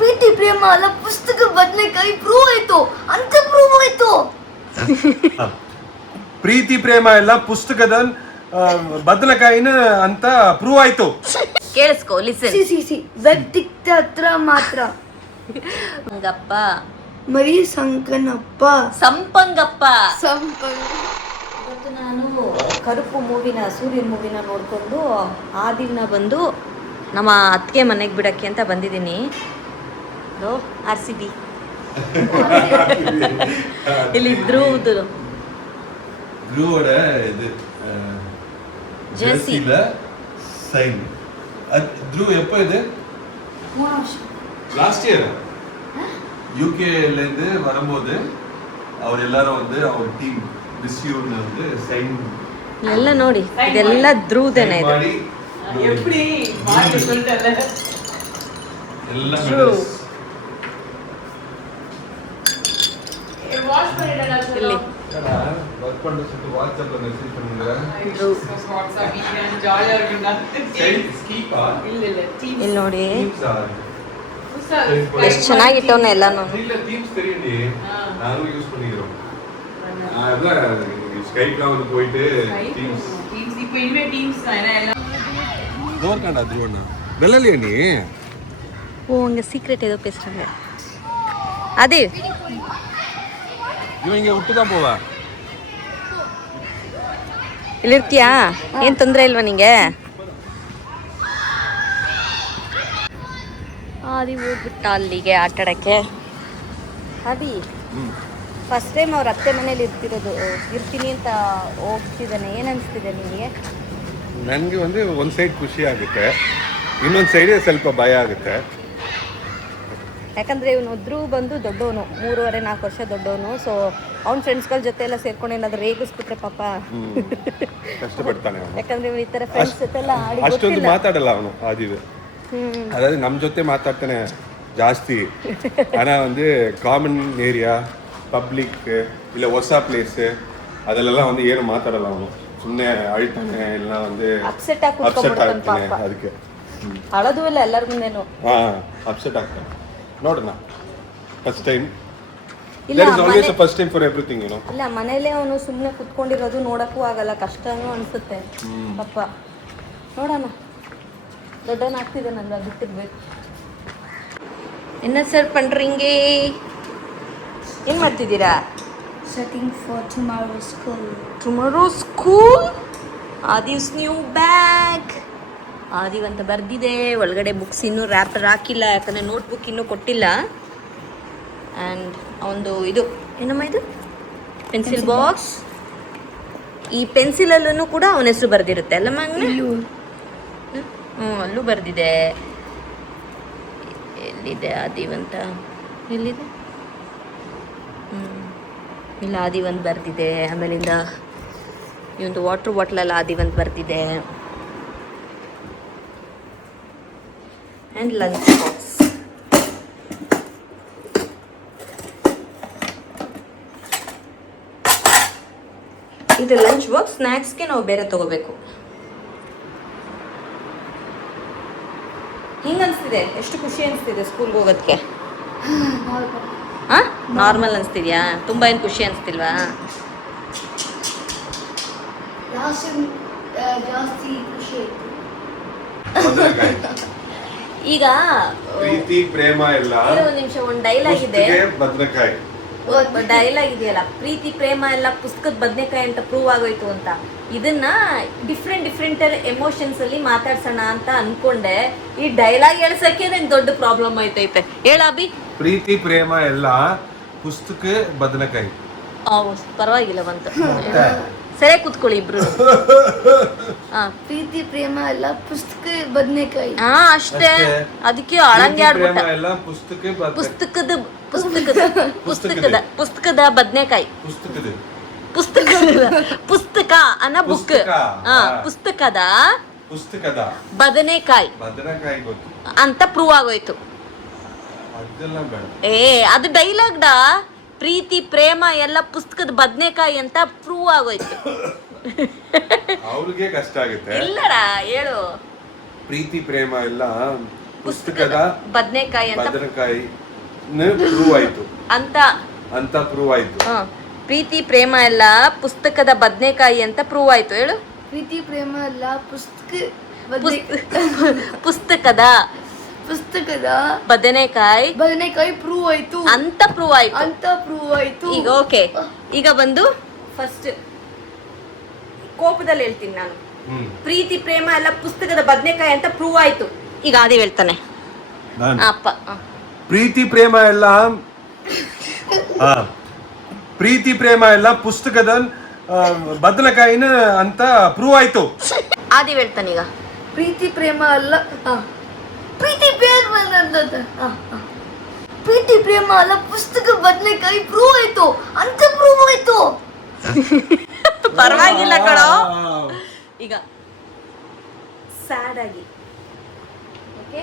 ಪ್ರೀತಿ ಪ್ರೇಮ ಅಲ್ಲ ಪುಸ್ತಕ ಬದನೆಕಾಯಿ ಪ್ರೂವ್ ಆಯ್ತು ಅಂತ ಪ್ರೂವ್ ಆಯ್ತು. ಪ್ರೀತಿ ಪ್ರೇಮ ಎಲ್ಲ ಪುಸ್ತಕದ ಬದನೆಕಾಯಿನ ಅಂತ ಪ್ರೂವ್ ಆಯ್ತು. ಕೇಳಿಸ್ಕೋ, ಲಿಸನ್. ಸಿ ವ್ಯಕ್ತಿತ್ವ ಹತ್ರ ಮಾತ್ರ. ಸಂಪಂಗಪ್ಪ ಮರಿ ಸಂಕನಪ್ಪ ಸಂಪಂಗಪ್ಪ. ಇವತ್ತು ನಾನು ಕರುಪು ಮೂವಿನ ಸೂರ್ಯನ ಮೂವಿನ ನೋಡಿಕೊಂಡು ಆ ದಿನ ಬಂದು ನಮ್ಮ ಅತ್ತಿಗೆ ಮನೆಗೆ ಬಿಡಕ್ಕೆ ಅಂತ ಬಂದಿದ್ದೀನಿ. RCB ಇಲ್ಲಿ ಧ್ರುವದು இது ஜெர்சி சைன். ಧ್ರುವ್ எப்போ இது? லாஸ்ட் இயர் யூகேலேருந்து வரும்போது அவர் எல்லாரும் வந்து அவர் ಟೀಮ್ ರಿಸೀವ್ನ வந்து ಸೈನ್ ಎಲ್ಲ ನೋಡಿ, ಇದೆಲ್ಲ ಧ್ರುವದೇನೆ ಇದು. எப்படி மாத்தி சொல்லிட்டல ಎಲ್ಲ ಮೆಡಲ್ಸ್ வாஷ் பண்ணிடலாம் ಇಲ್ಲಿ ವರ್ಕ್ பண்ண சொல்லிட்டு வாட்ஸ்அப்ல மெசேஜ் பண்ணுங்க. வாட்ஸ்அப் மீட்டிங் ஜாலியா இருக்குடா. ಸ್ಕೀಪಾ இல்ல டீம் ಇಲ್ಲಿ ನೋಡಿ புதுசா ಎಷ್ಟು ಚೆನ್ನಾಗಿಟ್ಟವನ್ನ ಎಲ್ಲಾನು. இல்ல டீம்ஸ் தெரியும்டி, நானும் யூஸ் பண்ணிக்கிறோம். அதான் ஸ்கைப்ல வந்து போயிட்டு டீம்ஸ் இப்போ இனிமே டீம்ஸ் தான் எல்லாம் டோர் காண்டா ಧ್ರುವಣ್ಣ வெள்ளலையா நீ? ஓ, அங்க சீக்ரெட் ஏதோ பேசுறாங்க. அது இவன் இங்க விட்டு தான் போவா. ಇಲ್ಲಿರ್ತೀಯಾ? ಏನ್ ತೊಂದರೆ ಇಲ್ವಾ ನಿಂಗೆ? ಆದಿ ಹೋಗ್ಬಿಟ್ಟ ಅಲ್ಲಿಗೆ ಆಟಾಡಕ್ಕೆ. ಆದಿ ಫಸ್ಟ್ ಟೈಮ್ ಅವ್ರ ಅತ್ತೆ ಮನೇಲಿ ಇರ್ತೀನಿ ಅಂತ ಹೋಗ್ತಿದ್ದಾನೆ. ಏನ್ ಅನ್ಸ್ತಿದೆ ನಿನಗೆ? ನನಗೆ ಒಂದು ಒಂದು ಸೈಡ್ ಖುಷಿ ಆಗುತ್ತೆ, ಇನ್ನೊಂದು ಸೈಡ್ ಸ್ವಲ್ಪ ಭಯ ಆಗುತ್ತೆ. ಯಾಕಂದ್ರೆ ಇವನು ಧ್ರುವ್ ಬಂದು ದೊಡ್ಡವನು, 3.5-4 ವರ್ಷ ದೊಡ್ಡವನು. ಸೊ ಅವ್ನ ಫ್ರೆಂಡ್ಸ್ಗಳ ಜೊತೆ ಎಲ್ಲ ಸೇರ್ಕೊಂಡು ಏನಾದ್ರು ರೇಗಿಸ್ಬಿಟ್ರೆ ಪಾಪ ಕಷ್ಟಪಡ್ತಾನೆ ಅವನು. ಯಾಕಂದ್ರೆ ಇವನು ಈ ತರ ಫ್ರೆಂಡ್ಸ್ ಜೊತೆ ಎಲ್ಲ ಆಡಿ ಅಷ್ಟೊಂದು ಮಾತಾಡಲ್ಲ ಅವನು. ಆದಿವೆ அதாவது நம்ம ಜೊತೆ ಮಾತಾಡ್ತಾನೆ ಜಾಸ್ತಿ. ஆனா வந்து ಕಾಮನ್ ಏರಿಯಾ, ಪಬ್ಲಿಕ್ ಇಲ್ಲ ಹೊಸ ಪ್ಲೇಸ್ ಅದೆಲ್ಲ வந்து ಏನು ಮಾತಾಡಲ್ಲ ಅವನು. ಸುಮ್ಮನೆ ಅಳ್ತಾನೆ, ಇಲ್ಲ வந்து ಅಪ್ಸೆಟ್ ಆಗ್ತಾನೆ. ಪಾಪ ಅದಕ್ಕೆ ಅಳದು ಇಲ್ಲ ಎಲ್ಲರ ಮುಂದೆನು. ಅಪ್ಸೆಟ್ ಆಗ್ತಾನೆ. ನೋಡೋಣ, ಫಸ್ಟ್ ಟೈಮ್. ಇಲ್ಲ, there is always a first time for everything, you know. ಇಲ್ಲ, ಮನೇಲೆ ಅವನು ಸುಮ್ಮನೆ ಕುತ್ಕೊಂಡಿರೋದು ನೋಡಕ್ಕೂ ಆಗಲ್ಲ, ಕಷ್ಟನೂ ಅನ್ಸುತ್ತೆ ಪಾಪ. ನೋಡೋಣ, ದೊಡ್ಡವನ್ ಆಗ್ತಿದೆ ನಂದು, ಬಿಟ್ಟಿರ್ಬೇಕು. என்ன சார் பண்றீங்க? ಏನು ಮಾಡ್ತಿದ್ದೀರಾ? setting for tomorrow's school. Tomorrow school. Aadiv's new bag. Aadiv ಅಂತ ಬರ್ದಿದೆ. ಒಳಗಡೆ ಬುಕ್ಸ್ ಇನ್ನೂ ರ್ಯಾಪರ್ ಹಾಕಿಲ್ಲ, ಯಾಕಂದರೆ ನೋಟ್ಬುಕ್ ಇನ್ನೂ ಕೊಟ್ಟಿಲ್ಲ. ಆ್ಯಂಡ್ ಅವನದು ಇದು ಏನಮ್ಮ ಇದು ಪೆನ್ಸಿಲ್ ಬಾಕ್ಸ್. ಈ ಪೆನ್ಸಿಲಲ್ಲೂ ಕೂಡ ಅವನ ಹೆಸರು ಬರೆದಿರುತ್ತೆ ಅಲ್ಲಮ್ಮ? ಅಲ್ಲೂ ಬರೆದಿದೆ. ಎಲ್ಲಿದೆ ಆದಿವ್ ಅಂತ? ಎಲ್ಲಿದೆ? ಇಲ್ಲ, ಆದಿವ್ ಅಂತ ಬರೆದಿದೆ. ಆಮೇಲಿಂದ ಈ ಒಂದು ವಾಟರ್ ಬಾಟ್ಲಲ್ಲಿ ಆದಿವ್ ಅಂತ ಬರೆದಿದೆ. And lunch box. ಇದು ಲಂಚ್ ಬಾಕ್ಸ್. ಸ್ನ್ಯಾಕ್ಸ್ಗೆ ನಾವು ಬೇರೆ ತಗೋಬೇಕು. ಹಿಂಗೆ ಅನಿಸ್ತಿದೆ? ಎಷ್ಟು ಖುಷಿ ಅನಿಸ್ತಿದೆ ಸ್ಕೂಲ್ಗೆ ಹೋಗೋದಕ್ಕೆ? ಹಾಂ, ನಾರ್ಮಲ್ ಅನಿಸ್ತಿದ್ಯಾ? ತುಂಬ ಏನು ಖುಷಿ ಅನಿಸ್ತಿಲ್ವಾ? ಜಾಸ್ತಿ ಖುಷಿ ಈಗ ಪ್ರೀತಿ ಪ್ರೇಮ ಎಲ್ಲ ಒಂದು ನಿಮಿಷ, ಒಂದು ಡೈಲಾಗ್ ಇದೆ. ಬದನೆಕಾಯಿ ಡೈಲಾಗ್ ಇದೆಯಲ್ಲ, ಪ್ರೀತಿ ಪ್ರೇಮ ಎಲ್ಲ ಪುಸ್ತಕದ ಬದನೆಕಾಯಿ ಅಂತ ಪ್ರೂವ್ ಆಗೋಯ್ತು ಅಂತ. ಇದನ್ನ ಡಿಫ್ರೆಂಟ್ ಎಮೋಷನ್ಸ್ ಅಲ್ಲಿ ಮಾತಾಡ್ಸೋಣ ಅಂತ ಅನ್ಕೊಂಡೆ. ಈ ಡೈಲಾಗ್ ಹೇಳ್ಸಕ್ಕೆ ನಂಗೆ ದೊಡ್ಡ ಪ್ರಾಬ್ಲಮ್ ಆಯ್ತೈತೆ. ಹೇಳಾಬಿ. ಪ್ರೀತಿ ಪ್ರೇಮ ಎಲ್ಲ ಪುಸ್ತಕ ಬದನೆಕಾಯಿ. ಪರವಾಗಿಲ್ಲ ಬಂತು. ಸರಿ, ಕೂತ್ಕೊಳ್ಳಿ ಇಬ್ರು. ಪ್ರೀತಿ ಪ್ರೇಮ ಎಲ್ಲ ಪುಸ್ತಕ ಬದನೆಕಾಯಿ. ಅಷ್ಟೇ. ಅದಕ್ಕೆ ಅಳಂಗೆ ಆಡ್ಬಿಟ್ಟ. ಪುಸ್ತಕದ ಬದನೆಕಾಯಿ. ಪುಸ್ತಕ ಅನ್ನ ಬುಕ್. ಪುಸ್ತಕದ ಬದನೆಕಾಯಿ ಅಂತ ಪ್ರೂವ್ ಆಗೋಯ್ತು. ಅದು ಡೈಲಾಗ್ ಡಾ. ಪ್ರೀತಿ ಪ್ರೇಮ ಎಲ್ಲ ಪುಸ್ತಕದ ಬದನೆಕಾಯಿ ಅಂತ ಪ್ರೂವ್ ಆಗೋಯ್ತು. ಅವ್ರಿಗೆ ಕಷ್ಟ ಆಗುತ್ತೆ. ಇಲ್ಲಡ, ಹೇಳು. ಪ್ರೀತಿ ಪ್ರೇಮ ಎಲ್ಲ ಪುಸ್ತಕದ ಬದನೆಕಾಯಿ ಅಂತ ಬದನೆಕಾಯಿ ಪ್ರೂವ್ ಆಯ್ತು ಅಂತ ಪ್ರೂವ್ ಆಯ್ತು. ಪ್ರೀತಿ ಪ್ರೇಮ ಎಲ್ಲ ಪುಸ್ತಕದ ಬದನೆಕಾಯಿ ಅಂತ ಪ್ರೂವ್ ಆಯ್ತು. ಹೇಳು. ಪ್ರೀತಿ ಪ್ರೇಮ ಎಲ್ಲ ಪುಸ್ತಕದ ಬದನೆಕಾಯಿ ಪ್ರೂವ್ ಆಯ್ತು ಅಂತ ಪ್ರೂವ್ ಆಯ್ತು. ಈಗ ಓಕೆ, ಈಗ ಬಂದು ಫಸ್ಟ್ ಕೋಪದಲ್ಲಿ ಹೇಳ್ತೀನಿ ನಾನು. ಪ್ರೀತಿ ಪ್ರೇಮ ಎಲ್ಲ ಪುಸ್ತಕದ ಬದನೆಕಾಯಿ ಅಂತ ಪ್ರೂವ್ ಆಯ್ತು. ಈಗ ಆದಿ ಹೇಳ್ತಾನೆ. ಅಪ್ಪ ಪ್ರೀತಿ ಪ್ರೇಮ ಎಲ್ಲ ಪುಸ್ತಕದ ಬದನೆಕಾಯಿನ ಅಂತ ಪ್ರೂವ್ ಆಯ್ತು. ಆದಿ ಹೇಳ್ತಾನೆ. ಈಗ ಪ್ರೀತಿ ಪ್ರೇಮ ಅಲ್ಲ ಪುಸ್ತಕ ಬದನೆಕಾಯಿ ಪ್ರೂವ್ ಆಯ್ತು ಅಂತ ಪ್ರೂವ್ ಆಯ್ತು. ಪರವಾಗಿಲ್ಲ ಕಣೋ. ಈಗ ಸ್ಯಾಡ್ ಆಗಿ ಓಕೆ.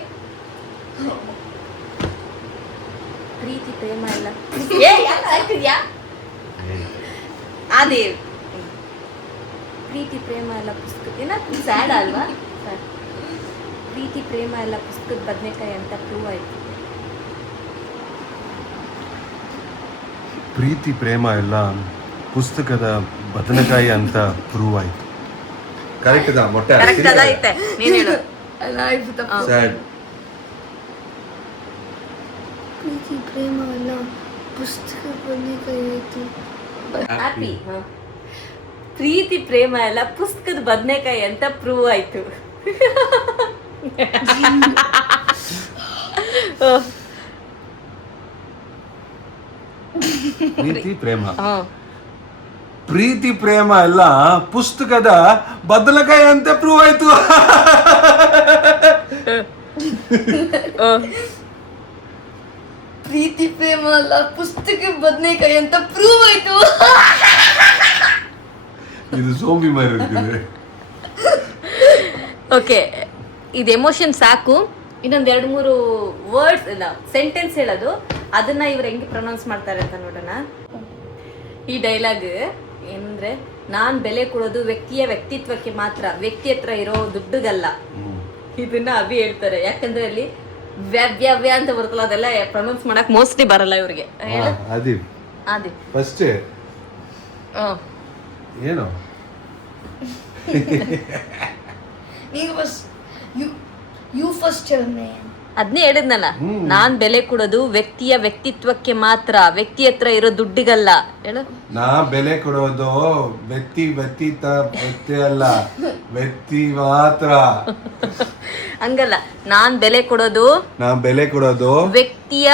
ಪ್ರೀತಿ ಪ್ರೇಮ ಎಲ್ಲ ಅದೇ ಪ್ರೀತಿ ಪ್ರೇಮ ಎಲ್ಲ ಪುಸ್ತಕ ಏನ ಸ್ಯಾಡ್ ಅಲ್ವಾ? ಪ್ರೀತಿ ಪ್ರೇಮ ಎಲ್ಲ ಪುಸ್ತಕದ ಬದನೆಕಾಯಿ ಅಂತ ಪ್ರೂವ್ ಆಯ್ತು. ಪ್ರೀತಿ ಪ್ರೇಮ ಎಲ್ಲ ಪುಸ್ತಕದ ಬದನೆಕಾಯಿ ಅಂತ ಪ್ರೂವ್ ಆಯ್ತು. ಕರೆಕ್ಟ್ ಅದ ಮೊಟ್ಟೆ ಕರೆಕ್ಟ್ ಅದ ಐತೆ. ನೀನ್ ಹೇಳು. ಸ್ಯಾಡ್. ಪ್ರೀತಿ ಪ್ರೇಮ ಎಲ್ಲ ಪುಸ್ತಕ ಬದನೆಕಾಯಿ ಆಯ್ತು. ಹ್ಯಾಪಿ. ಪ್ರೀತಿ ಪ್ರೇಮ ಎಲ್ಲ ಪುಸ್ತಕದ ಬದನೆಕಾಯಿ ಅಂತ ಪ್ರೂವ್ ಆಯ್ತು. ಪ್ರೀತಿ ಪ್ರೇಮ ಎಲ್ಲ ಪುಸ್ತಕದ ಬದನೆಕಾಯಿ ಅಂತ ಪ್ರೂವ್ ಆಯ್ತು. ಪ್ರೀತಿ ಪ್ರೇಮ ಅಲ್ಲ ಪುಸ್ತಕ ಬದನೆಕಾಯಿ ಅಂತ ಪ್ರೂವ್ ಆಯ್ತು. ಇದು ಸೋಂಬಿ ಮಾರಿರ್ತಿದೆ. ಓಕೆ, ಇದು ಎಮೋಷನ್ ಸಾಕು. ಇನ್ನೊಂದ್ 2-3 ವರ್ಡ್ಸ್ ಇಲ್ಲ ಸೆಂಟೆನ್ಸ್ ಹೇಳೋದು, ಅದನ್ನ ಇವ್ರು ಹೆಂಗೆ ಪ್ರೊನೌನ್ಸ್ ಮಾಡ್ತಾರೆ ಅಂತ ನೋಡೋಣ. ಈ ಡೈಲಾಗ್ ಏನಂದ್ರೆ, ನಾನ್ ಬೆಲೆ ಕೊಡೋದು ವ್ಯಕ್ತಿಯ ವ್ಯಕ್ತಿತ್ವಕ್ಕೆ ಮಾತ್ರ, ವ್ಯಕ್ತಿ ಹತ್ರ ಇರೋ ದುಡ್ಡುಗಲ್ಲ. ಇದನ್ನ ಅಭಿ ಹೇಳ್ತಾರೆ. ಯಾಕಂದ್ರೆ ಅಲ್ಲಿ ವ್ಯ ಅಂತ ಬರ್ತಲ್ಲ, ಅದೆಲ್ಲ ಪ್ರೊನೌನ್ಸ್ ಮಾಡಕ್ ಮೋಸ್ಟ್ಲಿ ಬರಲ್ಲ ಇವ್ರಿಗೆ. ಆದಿ ಫಸ್ಟ್ ಏನು ಯು ಫಸ್ಟ್ ಅದ್ನೇ ಹೇಳಿದ್ನಲ್ಲ, ನಾನ್ ಬೆಲೆ ಕೊಡೋದು ವ್ಯಕ್ತಿಯ ವ್ಯಕ್ತಿತ್ವಕ್ಕೆ ಮಾತ್ರ, ವ್ಯಕ್ತಿ ಹತ್ರ ಇರೋ ದುಡ್ಡಿಗಲ್ಲ. ಹೇಳು. ನಾ ಬೆಲೆ ಕೊಡೋದು ವ್ಯಕ್ತಿ ಅಲ್ಲ, ವ್ಯಕ್ತಿ ಮಾತ್ರ. ಹಂಗಲ್ಲ, ನಾನ್ ಬೆಲೆ ಕೊಡೋದು ವ್ಯಕ್ತಿಯ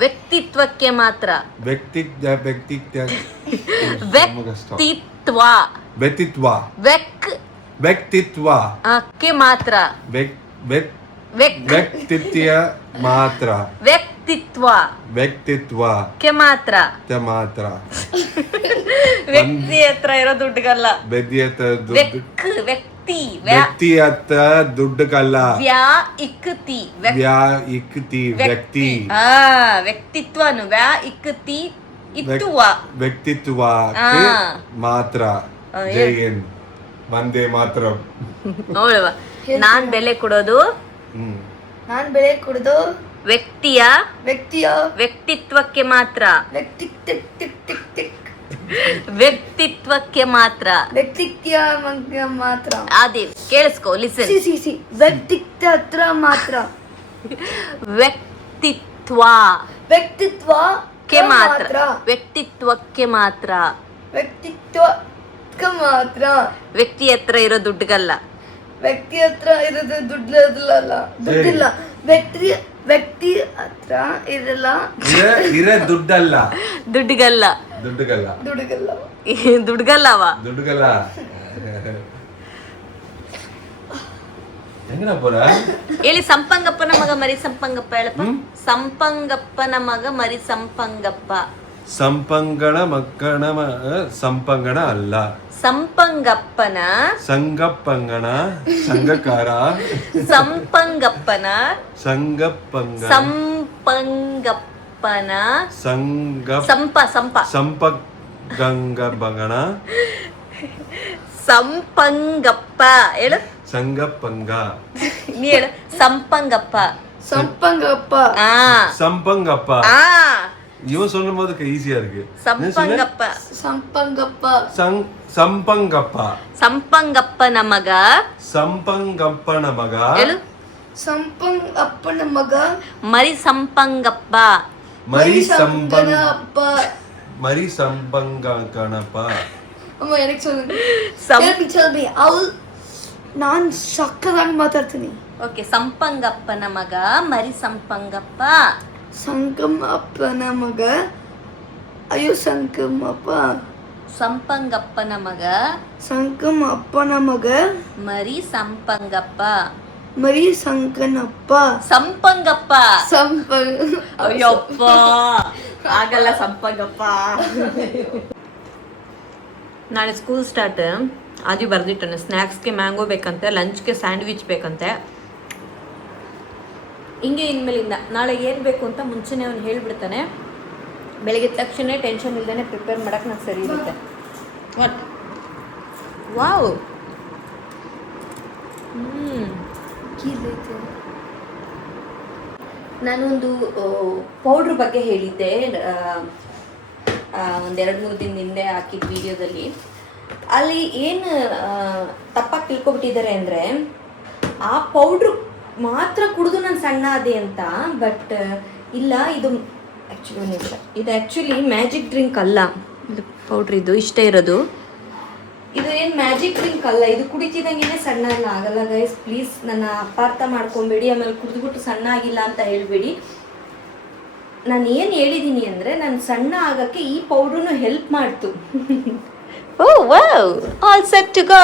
ವ್ಯಕ್ತಿತ್ವಕ್ಕೆ ಮಾತ್ರ, ವ್ಯಕ್ತಿತ್ವಕ್ಕೆ ಮಾತ್ರ, ವ್ಯಕ್ತಿತ್ವಕ್ಕೆ ಮಾತ್ರ. ವ್ಯಕ್ತಿ ಹತ್ರ ಇರೋ ದುಡ್ಡುಗಲ್ಲ, ವ್ಯಕ್ತಿ ಹತ್ರ ದುಡ್ಡುಗಲ್ಲ. ವ್ಯಕ್ತಿತ್ವನು ವ್ಯಕ್ತಿತ್ವಕ್ಕೆ ಮಾತ್ರ. ಜೈ ಹಿಂದ್, ವಂದೇ ಮಾತರಂ. ನೋಡುವ, ನಾನ್ ಬೆಲೆ ಕೊಡೋದು ವ್ಯಕ್ತಿಯ ವ್ಯಕ್ತಿತ್ವಕ್ಕೆ ಮಾತ್ರ, ವ್ಯಕ್ತಿತ್ವಕ್ಕೆ ಮಾತ್ರ. ಅದೇ ಕೇಳಿಸ್ಕೊ, ಲಿಸನ್. ವ್ಯಕ್ತಿತ್ವ ಮಾತ್ರ, ವ್ಯಕ್ತಿತ್ವಕ್ಕೆ ಮಾತ್ರ, ವ್ಯಕ್ತಿತ್ವಕ್ಕೆ ಮಾತ್ರ. ವ್ಯಕ್ತಿ ಹತ್ರ ಇರೋ ದುಡ್ಡುಗಲ್ಲ, ವ್ಯಕ್ತಿ ಹತ್ರ ಇರೋದು ದುಡ್ಡಿಲ್ಲ. ವ್ಯಕ್ತಿ ಹತ್ರ ಇರಲ್ಲ, ದುಡ್ಡುಗಲ್ಲವ. ಹೇಳಿ. ಸಂಪಂಗಪ್ಪನ ಮಗ ಮರಿ ಸಂಪಂಗಪ್ಪ. ಹೇಳಪ್ಪ. ಸಂಪಂಗಪ್ಪನ ಮಗ ಮರಿ ಸಂಪಂಗಪ್ಪ. ಸಂಪಂಗಣ ಮಕ್ಕಣ ಸಂಪಂಗಣ ಅಲ್ಲ, ಸಂಪಂಗಪ್ಪನ ಸಂಗಪ್ಪಂಗಣ ಸಂಗಕಾರ ಸಂಪಂಗಪ್ಪನ ಸಂಪಂಗಪ್ಪನ ಸಂಪಂಗಪ್ಪನ ಸಂಪಂಗಪ್ಪ ಹೇಳು. ಸಂಗಪ್ಪಂಗ. ನೀ ಹೇಳು. ಸಂಪಂಗಪ್ಪ. ಸಂಪಂಗಪ್ಪ. ಆ ಸಂಪಂಗಪ್ಪ. ಆ இவன் சொல்லும் போது ஈஸியா இருக்கு. ಸಂಪಂಗಪ್ಪ. ಸಂಪಂಗಪ್ಪ. ಸಂಪಂಗಪ್ಪ. ಸಂಪಂಗಪ್ಪನ ಮಗ. ಸಂಪಂಗಪ್ಪನ ಮಗ. ಹೇಳು. ಸಂಪಂಗಪ್ಪನ ಮಗ. ಮರಿ ಸಂಪಂಗಪ್ಪ. ಮರಿ ಸಂಪಂಗ. ಸಂಪಂಗಪ್ಪ. ಮರಿ ಸಂಪಂಗನಪ್ಪ. ಅಮ್ಮ எனக்கு சொல்லுங்க. Tell me. ನಾನು ಸಕ್ಕದಾಗಿ ಮಾತಾಡ್ತೀನಿ. ಓಕೆ. ಸಂಪಂಗಪ್ಪನ ಮಗ ಮರಿ ಸಂಪಂಗಪ್ಪ. ಸಂಕಮಪ್ಪನ ಮಗ. ಅಯ್ಯೋ ಸಂಕಮಪ್ಪ. ಸಂಪಂಗಪ್ಪನ ಮಗ ಸಂಕಮಪ್ಪನ ಮಗ. ಮರಿ ಸಂಪಂಗಪ್ಪ. ಮರಿ ಸಂಕನಪ್ಪ. ಸಂಪಂಗಪ್ಪ. ಸಂಪಂಗ. ಅಯ್ಯಪ್ಪ ಆಗಲ್ಲ ಸಂಪಂಗಪ್ಪ. ನಾಳೆ ಸ್ಕೂಲ್ ಸ್ಟಾರ್ಟ್. ಆದಿ ಬರ್ದಿಟ್ಟಾನೆ. ಸ್ನ್ಯಾಕ್ಸ್ಗೆ ಮ್ಯಾಂಗೋ ಬೇಕಂತೆ, ಲಂಚ್ಗೆ ಸ್ಯಾಂಡ್ವಿಚ್ ಬೇಕಂತೆ. ಹಿಂಗೆ ಇನ್ಮೇಲಿಂದ ನಾಳೆ ಏನು ಬೇಕು ಅಂತ ಮುಂಚೆನೇ ಅವ್ನು ಹೇಳ್ಬಿಡ್ತಾನೆ. ಬೆಳಗ್ಗೆ ತಕ್ಷಣ ಟೆನ್ಷನ್ ಇಲ್ಲದೇ ಪ್ರಿಪೇರ್ ಮಾಡೋಕ್ಕೆ ನಂಗೆ ಸರಿ ಇರುತ್ತೆ. What wow. ನಾನೊಂದು ಪೌಡ್ರ್ ಬಗ್ಗೆ ಹೇಳಿದ್ದೆ ಒಂದೆರಡು ಮೂರು ದಿನದ ಹಿಂದೆ ಹಾಕಿದ ವಿಡಿಯೋದಲ್ಲಿ. ಅಲ್ಲಿ ಏನು ತಪ್ಪಾಗಿ ತಿಳ್ಕೊಬಿಟ್ಟಿದ್ದಾರೆ ಅಂದರೆ, ಆ ಪೌಡ್ರು ಮಾತ್ರ ಕುಡಿದು ನಾನು ಸಣ್ಣ ಆದೆ ಅಂತ. ಬಟ್ ಇಲ್ಲ, ಇದು ಆ್ಯಕ್ಚುಲಿ ಒಂದು ನಿಮಿಷ, ಇದು ಆ್ಯಕ್ಚುಲಿ ಮ್ಯಾಜಿಕ್ ಡ್ರಿಂಕ್ ಅಲ್ಲ. ಇದು ಪೌಡ್ರ್, ಇದು ಇಷ್ಟೇ ಇರೋದು. ಇದು ಏನು ಮ್ಯಾಜಿಕ್ ಡ್ರಿಂಕ್ ಅಲ್ಲ. ಇದು ಕುಡಿತಿದ್ದಂಗೆ ಸಣ್ಣ ಎಲ್ಲ ಆಗಲ್ಲ ಗೈಸ್. ಪ್ಲೀಸ್ ನನ್ನ ಅಪಾರ್ಥ ಮಾಡ್ಕೊಬೇಡಿ, ಆಮೇಲೆ ಕುಡಿದ್ಬಿಟ್ಟು ಸಣ್ಣ ಆಗಿಲ್ಲ ಅಂತ ಹೇಳಬೇಡಿ. ನಾನು ಏನು ಹೇಳಿದ್ದೀನಿ ಅಂದರೆ, ನಾನು ಸಣ್ಣ ಆಗೋಕ್ಕೆ ಈ ಪೌಡ್ರೂ ಹೆಲ್ಪ್ ಮಾಡ್ತು. Oh wow, all set to go.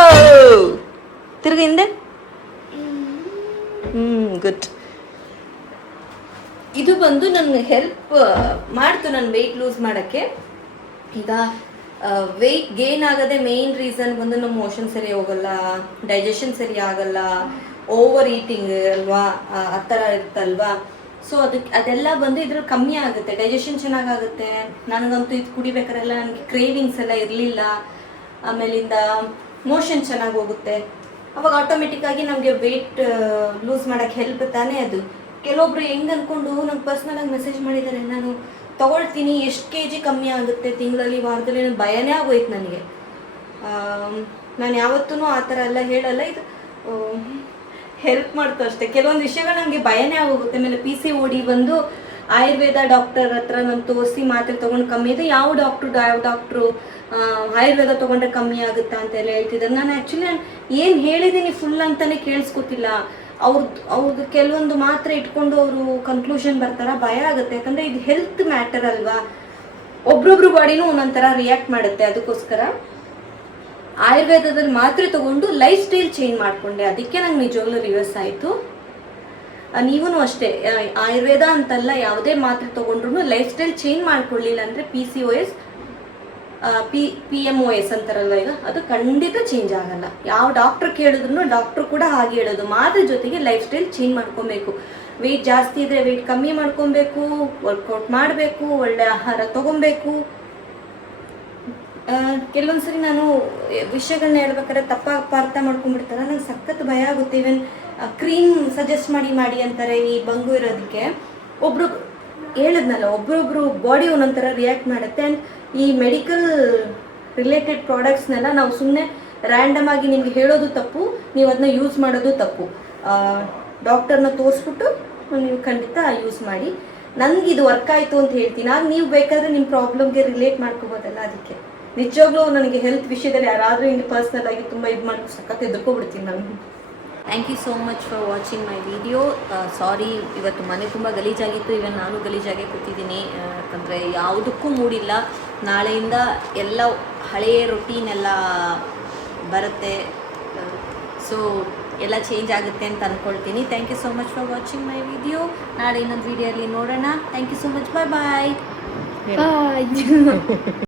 ತಿರುಗಿ ಹಿಂದೆ. ಗುಡ್. ಇದು ಬಂದು ನನಗೆ ಹೆಲ್ಪ್ ಮಾಡ್ತು ನನ್ನ ವೆಯ್ಟ್ ಲೂಸ್ ಮಾಡೋಕ್ಕೆ. ಈಗ ವೆಯ್ಟ್ ಗೇನ್ ಆಗೋದೇ ಮೇಯ್ನ್ ರೀಸನ್ ಬಂದು ನಮ್ಮ ಮೋಷನ್ ಸರಿ ಹೋಗಲ್ಲ, ಡೈಜೆಷನ್ ಸರಿ ಆಗಲ್ಲ, ಓವರ್ ಈಟಿಂಗ್ ಅಲ್ವಾ, ಆ ಥರ ಇರುತ್ತಲ್ವಾ. ಸೊ ಅದೆಲ್ಲ ಬಂದು ಇದ್ರಲ್ಲಿ ಕಮ್ಮಿ ಆಗುತ್ತೆ, ಡೈಜೆಷನ್ ಚೆನ್ನಾಗಾಗುತ್ತೆ. ನನಗಂತೂ ಇದು ಕುಡಿಬೇಕಾರೆಲ್ಲ ನನಗೆ ಕ್ರೇವಿಂಗ್ಸ್ ಎಲ್ಲ ಇರಲಿಲ್ಲ. ಆಮೇಲಿಂದ ಮೋಷನ್ ಚೆನ್ನಾಗಿ ಹೋಗುತ್ತೆ. ಅವಾಗ ಆಟೋಮೆಟಿಕ್ಕಾಗಿ ನಮಗೆ ವೆಯ್ಟ್ ಲೂಸ್ ಮಾಡೋಕ್ಕೆ ಹೆಲ್ಪ್ ತಾನೇ ಅದು. ಕೆಲವೊಬ್ರು ಹೆಂಗೆ ಅಂದ್ಕೊಂಡು ನಂಗೆ ಪರ್ಸ್ನಲಾಗಿ ಮೆಸೇಜ್ ಮಾಡಿದ್ದಾರೆ, ನಾನು ತೊಗೊಳ್ತೀನಿ ಎಷ್ಟು kg ಕಮ್ಮಿ ಆಗುತ್ತೆ ತಿಂಗಳಲ್ಲಿ, ವಾರದಲ್ಲಿ. ನನ್ನ ಭಯನೇ ಆಗೋಯ್ತು ನನಗೆ. ನಾನು ಯಾವತ್ತೂ ಆ ಥರ ಎಲ್ಲ ಹೇಳಲ್ಲ. ಇದು ಹೆಲ್ಪ್ ಮಾಡ್ತು ಅಷ್ಟೇ. ಕೆಲವೊಂದು ವಿಷಯಗಳು ನನಗೆ ಭಯನೇ ಆಗೋಗುತ್ತೆ. ಆಮೇಲೆ PCOD ಬಂದು ಆಯುರ್ವೇದ ಡಾಕ್ಟರ್ ಹತ್ರ ನಾನು ತೋರಿಸಿ ಮಾತ್ರೆ ತೊಗೊಂಡು ಕಮ್ಮಿ ಇದೆ. ಯಾವ ಡಾಕ್ಟ್ರು ಆಯುರ್ವೇದ ತೊಗೊಂಡ್ರೆ ಕಮ್ಮಿ ಆಗುತ್ತಾ ಅಂತೆಲ್ಲ ಹೇಳ್ತಿದ್ದಾರೆ. ನಾನು ಆ್ಯಕ್ಚುಲಿ ಏನು ಹೇಳಿದ್ದೀನಿ ಫುಲ್ ಅಂತಲೇ ಕೇಳಿಸ್ಕೊತಿಲ್ಲ. ಅವ್ರದ್ದು ಕೆಲವೊಂದು ಮಾತ್ರೆ ಇಟ್ಕೊಂಡು ಅವರು ಕನ್ಕ್ಲೂಷನ್ ಬರ್ತಾರ, ಭಯ ಆಗುತ್ತೆ. ಯಾಕಂದರೆ ಇದು ಹೆಲ್ತ್ ಮ್ಯಾಟರ್ ಅಲ್ವಾ. ಒಬ್ರೊಬ್ರು ಬಾಡಿನೂ ಒಂದೊಂದು ಥರ ರಿಯಾಕ್ಟ್ ಮಾಡುತ್ತೆ. ಅದಕ್ಕೋಸ್ಕರ ಆಯುರ್ವೇದದಲ್ಲಿ ಮಾತ್ರೆ ತೊಗೊಂಡು ಲೈಫ್ ಸ್ಟೈಲ್ ಚೇಂಜ್ ಮಾಡಿಕೊಂಡೆ. ಅದಕ್ಕೆ ನಂಗೆ ನಿಜವಾಗ್ಲೂ ರಿವರ್ಸ್ ಆಯಿತು. ನೀವೂ ಅಷ್ಟೇ, ಆಯುರ್ವೇದ ಅಂತಲ್ಲ, ಯಾವುದೇ ಮಾತ್ರೆ ತೊಗೊಂಡ್ರು ಲೈಫ್ ಸ್ಟೈಲ್ ಚೇಂಜ್ ಮಾಡ್ಕೊಳ್ಳಿಲ್ಲ ಅಂದರೆ PCOS PMOS ಅಂತಾರಲ್ವ ಈಗ, ಅದು ಖಂಡಿತ ಚೇಂಜ್ ಆಗಲ್ಲ. ಯಾವ ಡಾಕ್ಟ್ರ್ ಕೇಳಿದ್ರು ಡಾಕ್ಟ್ರು ಕೂಡ ಹಾಗೆ ಹೇಳೋದು, ಮಾತ್ರೆ ಜೊತೆಗೆ ಲೈಫ್ ಸ್ಟೈಲ್ ಚೇಂಜ್ ಮಾಡ್ಕೊಬೇಕು. ವೆಯ್ಟ್ ಜಾಸ್ತಿ ಇದ್ದರೆ ವೆಯ್ಟ್ ಕಮ್ಮಿ ಮಾಡ್ಕೊಬೇಕು, ವರ್ಕೌಟ್ ಮಾಡಬೇಕು, ಒಳ್ಳೆ ಆಹಾರ ತೊಗೊಬೇಕು. ಕೆಲವೊಂದ್ಸರಿ ನಾನು ವಿಷಯಗಳನ್ನ ಹೇಳ್ಬೇಕಾದ್ರೆ ತಪ್ಪಾಗಿ ಅರ್ಥ ಮಾಡ್ಕೊಂಡ್ಬಿಡ್ತಾರೆ. ನಂಗೆ ಸಖತ್ ಭಯ ಆಗುತ್ತೆ. ಈವನ್ ಕ್ರೀಮ್ ಸಜೆಸ್ಟ್ ಮಾಡಿ ಅಂತಾರೆ ಈ ಬಂಗು ಇರೋದಕ್ಕೆ. ಒಬ್ರು ಹೇಳಿದ್ನಲ್ಲ, ಒಬ್ರೊಬ್ರು ಬಾಡಿ ಒಂದೊಂಥರ ರಿಯಾಕ್ಟ್ ಮಾಡುತ್ತೆ. ಆ್ಯಂಡ್ ಈ ಮೆಡಿಕಲ್ ರಿಲೇಟೆಡ್ ಪ್ರಾಡಕ್ಟ್ಸ್ನೆಲ್ಲ ನಾವು ಸುಮ್ಮನೆ ರ್ಯಾಂಡಮ್ ಆಗಿ ನಿಮ್ಗೆ ಹೇಳೋದು ತಪ್ಪು, ನೀವು ಅದನ್ನ ಯೂಸ್ ಮಾಡೋದು ತಪ್ಪು. ಡಾಕ್ಟರ್ನ ತೋರಿಸ್ಬಿಟ್ಟು ನೀವು ಖಂಡಿತ ಯೂಸ್ ಮಾಡಿ. ನನಗೆ ಇದು ವರ್ಕ್ ಆಯಿತು ಅಂತ ಹೇಳ್ತೀನಿ. ಆಗ ನೀವು ಬೇಕಾದರೆ ನಿಮ್ಮ ಪ್ರಾಬ್ಲಮ್ಗೆ ರಿಲೇಟ್ ಮಾಡ್ಕೋಬೋದಲ್ಲ. ಅದಕ್ಕೆ ನಿಜವಾಗ್ಲೂ ನನಗೆ ಹೆಲ್ತ್ ವಿಷಯದಲ್ಲಿ ಯಾರಾದರೂ ಹಿಂಗೆ ಪರ್ಸ್ನಲ್ ಆಗಿ ತುಂಬ ಇದು ಮಾಡಿ ಸಖತ್ ಎದುರ್ಕೊಬಿಡ್ತೀನಿ ನಾನು. Thank you so much for watching my video. Sorry, ಇವತ್ತು ಮನೆ ತುಂಬ ಗಲೀಜಾಗಿತ್ತು. ಇವನ್ ನಾನು ಗಲೀಜಾಗೆ ಕೂತಿದ್ದೀನಿ, ಯಾಕಂದರೆ ಯಾವುದಕ್ಕೂ ಮೂಡಿಲ್ಲ. ನಾಳೆಯಿಂದ ಎಲ್ಲ ಹಳೆಯ ರೊಟೀನೆಲ್ಲ ಬರುತ್ತೆ. ಸೊ ಎಲ್ಲ ಚೇಂಜ್ ಆಗುತ್ತೆ ಅಂತ ಅಂದ್ಕೊಳ್ತೀನಿ. Thank you so much for watching my video. ನಾಳೆ ಇನ್ನೊಂದು ವಿಡಿಯೋಲಿ ನೋಡೋಣ. Thank you so much. Bye bye.